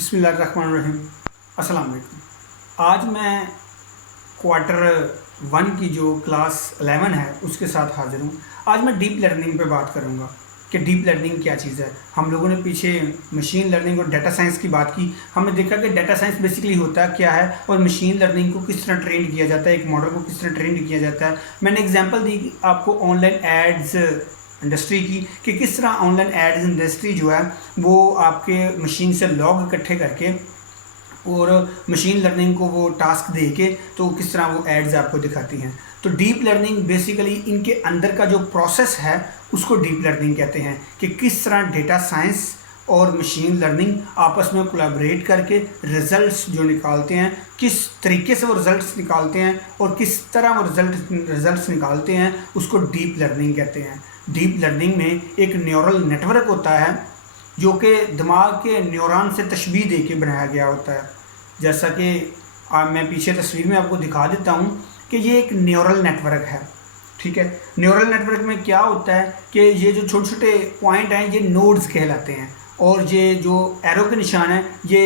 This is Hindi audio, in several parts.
बिस्मिल्लाहिर्रहमानिर्रहीम। अस्सलाम वालेकुम। आज मैं क्वार्टर 1 की जो क्लास 11 है उसके साथ हाज़िर हूँ। आज मैं डीप लर्निंग पे बात करूँगा कि डीप लर्निंग क्या चीज़ है। हम लोगों ने पीछे मशीन लर्निंग और डाटा साइंस की बात की। हमने देखा कि डाटा साइंस बेसिकली होता क्या है और मशीन लर्निंग को किस तरह ट्रेन किया जाता है, एक मॉडल को किस तरह ट्रेन किया जाता है। मैंने एग्जांपल दी आपको ऑनलाइन एड्स इंडस्ट्री की कि किस तरह ऑनलाइन एड्स इंडस्ट्री जो है वो आपके मशीन से लॉग इकट्ठे करके और मशीन लर्निंग को वो टास्क दे के तो किस तरह वो एड्स आपको दिखाती हैं। तो डीप लर्निंग बेसिकली इनके अंदर का जो प्रोसेस है उसको डीप लर्निंग कहते हैं कि किस तरह डेटा साइंस और मशीन लर्निंग आपस में कोलैबोरेट करके रिज़ल्ट्स जो निकालते हैं, किस तरीके से वो रिज़ल्ट्स निकालते हैं और किस तरह वो रिज़ल्ट्स निकालते हैं, उसको डीप लर्निंग कहते हैं। डीप लर्निंग में एक न्यूरल नेटवर्क होता है जो कि दिमाग के न्यूरॉन से तशबीह दे के बनाया गया होता है। जैसा कि मैं पीछे तस्वीर में आपको दिखा देता हूँ कि ये एक न्यूरल नेटवर्क है, ठीक है। न्यूरल नेटवर्क में क्या होता है कि ये जो छोटे छोटे पॉइंट हैं ये नोड्स कहलाते हैं और ये जो एरो के निशान है ये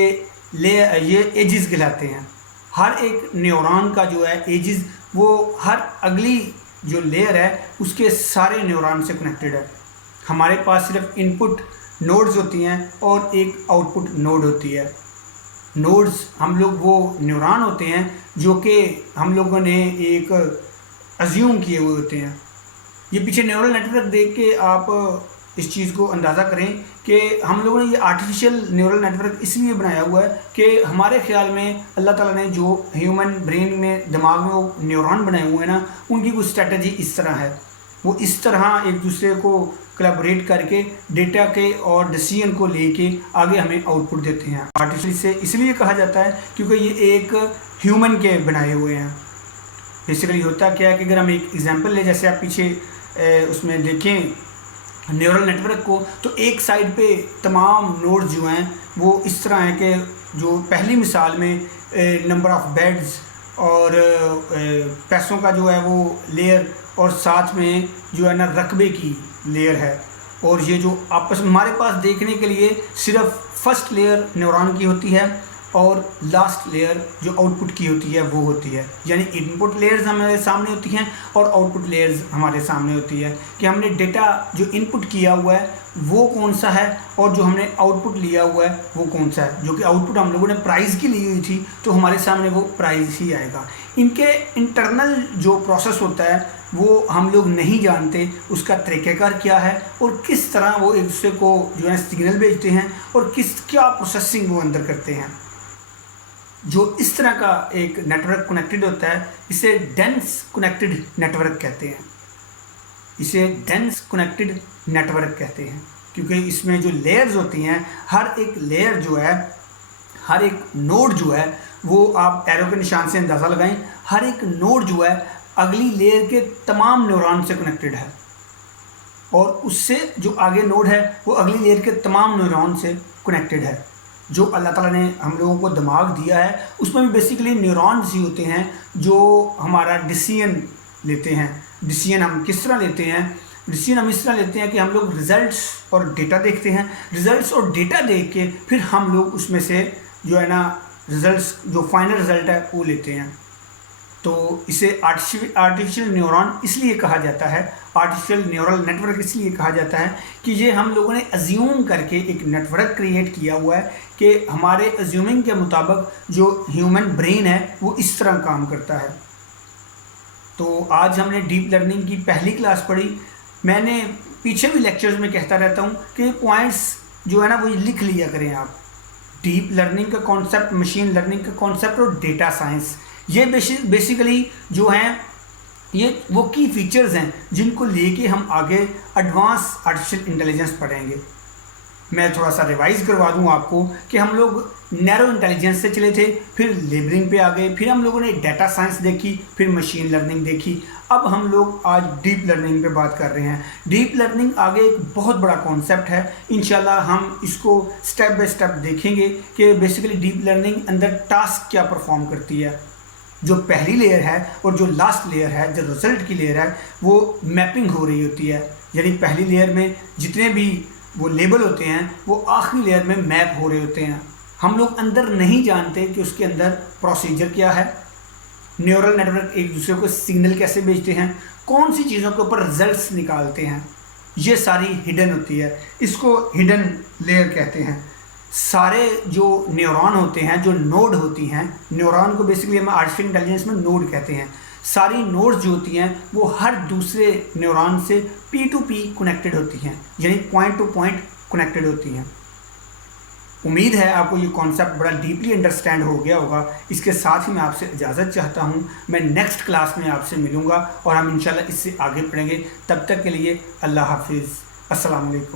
एजिस कहलाते हैं। हर एक न्यूरॉन का जो है एजिस वो हर अगली जो लेयर है उसके सारे न्यूरॉन से कनेक्टेड है। हमारे पास सिर्फ इनपुट नोड्स होती हैं और एक आउटपुट नोड होती है। नोड्स हम लोग वो न्यूरॉन होते हैं जो कि हम लोगों ने एक अज्यूम किए हुए होते हैं। ये पीछे न्यूरल नेटवर्क देख के आप इस चीज़ को अंदाज़ा करें कि हम लोगों ने ये आर्टिफिशियल न्यूरल नेटवर्क इसलिए बनाया हुआ है कि हमारे ख्याल में अल्लाह ताला ने जो ह्यूमन ब्रेन में दिमाग में वो न्यूरॉन बनाए हुए हैं ना, उनकी कुछ स्ट्रेटजी इस तरह है। वो इस तरह एक दूसरे को कोलैबोरेट करके डेटा के और डिसीजन को लेके आगे हमें आउटपुट देते हैं। आर्टिफिशियल से इसलिए कहा जाता है क्योंकि ये एक ह्यूमन के बनाए हुए हैं। बेसिकली होता क्या है कि अगर हम एक एग्जांपल लें, जैसे आप पीछे उसमें देखें न्यूरल नेटवर्क को, तो एक साइड पे तमाम नोड्स जो हैं वो इस तरह हैं कि जो पहली मिसाल में नंबर ऑफ़ बेड्स और पैसों का जो है वो लेयर और साथ में जो है ना रकबे की लेयर है। और ये जो आपस में हमारे पास देखने के लिए सिर्फ फर्स्ट लेयर न्यूरॉन की होती है और लास्ट लेयर जो आउटपुट की होती है वो होती है। यानी इनपुट लेयर्स हमारे सामने होती हैं और आउटपुट लेयर्स हमारे सामने होती है कि हमने डेटा जो इनपुट किया हुआ है वो कौन सा है और जो हमने आउटपुट लिया हुआ है वो कौन सा है। जो कि आउटपुट हम लोगों ने प्राइस की ली हुई थी तो हमारे सामने वो प्राइस ही आएगा। इनके इंटरनल जो प्रोसेस होता है वो हम लोग नहीं जानते, उसका तरीक़ाकार क्या है और किस तरह वो एक दूसरे को जो है सिग्नल भेजते हैं और क्या प्रोसेसिंग वो अंदर करते हैं। जो इस तरह का एक नेटवर्क कनेक्टेड होता है इसे डेंस कनेक्टेड नेटवर्क कहते हैं। इसे डेंस कनेक्टेड नेटवर्क कहते हैं क्योंकि इसमें जो लेयर्स होती हैं, हर एक लेयर जो है, हर एक नोड जो है वो आप एरो के निशान से अंदाज़ा लगाएं, हर एक नोड जो है अगली लेयर के तमाम न्यूरॉन से कनेक्टेड है और उससे जो आगे नोड है वो अगली लेयर के तमाम न्यूरॉन से कनेक्टेड है। जो अल्लाह ताला ने हम लोगों को दिमाग दिया है उसमें भी बेसिकली न्यूरॉन्स ही होते हैं जो हमारा डिसीजन लेते हैं। डिसीजन हम किस तरह लेते हैं? डिसीजन हम इस तरह लेते हैं कि हम लोग रिज़ल्ट्स और डेटा देखते हैं, रिज़ल्ट्स और डेटा देख के फिर हम लोग उसमें से जो है ना रिज़ल्ट्स जो फाइनल रिज़ल्ट है वो लेते हैं। तो इसे आर्टिफिशियल न्यूरॉन इसलिए कहा जाता है, आर्टिफिशियल न्यूरल नेटवर्क इसलिए कहा जाता है कि ये हम लोगों ने अज्यूम करके एक नेटवर्क क्रिएट किया हुआ है कि हमारे अज्यूमिंग के मुताबिक जो ह्यूमन ब्रेन है वो इस तरह काम करता है। तो आज हमने डीप लर्निंग की पहली क्लास पढ़ी। मैंने पीछे भी लेक्चर्स में कहता रहता हूँ कि पॉइंट्स जो है ना वो लिख लिया करें आप। डीप लर्निंग का कॉन्सेप्ट, मशीन लर्निंग का कॉन्सेप्ट और डेटा साइंस, ये बेसिकली जो हैं ये वो की फीचर्स हैं जिनको लेके हम आगे एडवांस आर्टिफिशियल इंटेलिजेंस पढ़ेंगे। मैं थोड़ा सा रिवाइज़ करवा दूं आपको कि हम लोग नैरो इंटेलिजेंस से चले थे, फिर लेबलिंग पे आ गए, फिर हम लोगों ने डाटा साइंस देखी, फिर मशीन लर्निंग देखी। अब हम लोग आज डीप लर्निंग पे बात कर रहे हैं। डीप लर्निंग आगे एक बहुत बड़ा कॉन्सेप्ट है। इंशाल्लाह हम इसको स्टेप बाय स्टेप देखेंगे कि बेसिकली डीप लर्निंग अंदर टास्क क्या परफॉर्म करती है। जो पहली लेयर है और जो लास्ट लेयर है, जो रिज़ल्ट की लेयर है, वो मैपिंग हो रही होती है। यानी पहली लेयर में जितने भी वो लेबल होते हैं वो आखिरी लेयर में मैप हो रहे होते हैं। हम लोग अंदर नहीं जानते कि उसके अंदर प्रोसीजर क्या है, न्यूरल नेटवर्क एक दूसरे को सिग्नल कैसे भेजते हैं, कौन सी चीज़ों के ऊपर रिजल्ट्स निकालते हैं, ये सारी हिडन होती है। इसको हिडन लेयर कहते हैं। सारे जो न्यूरॉन होते हैं, जो नोड होती हैं, न्यूरॉन को बेसिकली हम आर्टिफिशियल इंटेलिजेंस में नोड कहते हैं। सारी नोड्स जो होती हैं वो हर दूसरे न्यूरॉन से P2P कनेक्टेड होती हैं, यानी पॉइंट टू पॉइंट कनेक्टेड होती हैं। उम्मीद है आपको ये कॉन्सेप्ट बड़ा डीपली अंडरस्टैंड हो गया होगा। इसके साथ ही मैं आपसे इजाज़त चाहता हूँ। मैं नेक्स्ट क्लास में आपसे मिलूँगा और हम इंशाल्लाह इससे आगे पढ़ेंगे। तब तक के लिए अल्लाह हाफिज़, अस्सलाम वालेकुम।